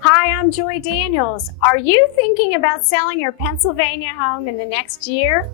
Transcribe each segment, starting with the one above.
Hi, I'm Joy Daniels. Are you thinking about selling your Pennsylvania home in the next year?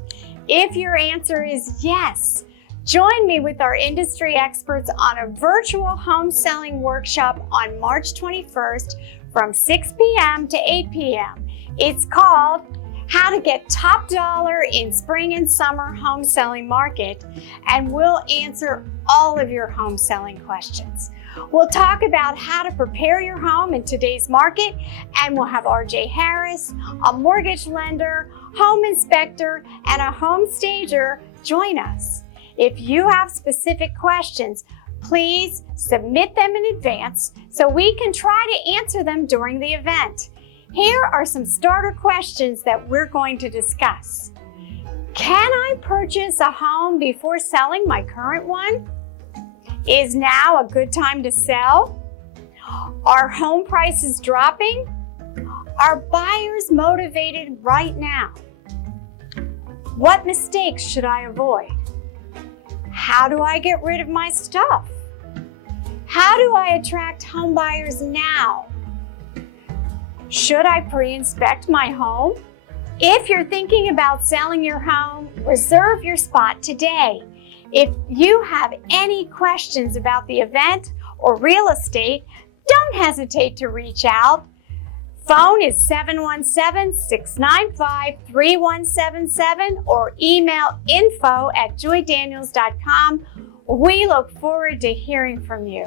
If your answer is yes, join me with our industry experts on a virtual home selling workshop on March 21st from 6 p.m. to 8 p.m. It's called How to Get Top Dollar in Spring and Summer Home Selling Market, and we'll answer all of your home selling questions. We'll talk about how to prepare your home in today's market, and we'll have RJ Harris, a mortgage lender, home inspector, and a home stager join us. If you have specific questions, please submit them in advance so we can try to answer them during the event. Here are some starter questions that we're going to discuss. Can I purchase a home before selling my current one? Is now a good time to sell? Are home prices dropping? Are buyers motivated right now? What mistakes should I avoid? How do I get rid of my stuff? How do I attract home buyers now? Should I pre-inspect my home? If you're thinking about selling your home, reserve your spot today. If you have any questions about the event or real estate, don't hesitate to reach out. Phone is 717-695-3177 or email info@joydaniels.com. We look forward to hearing from you.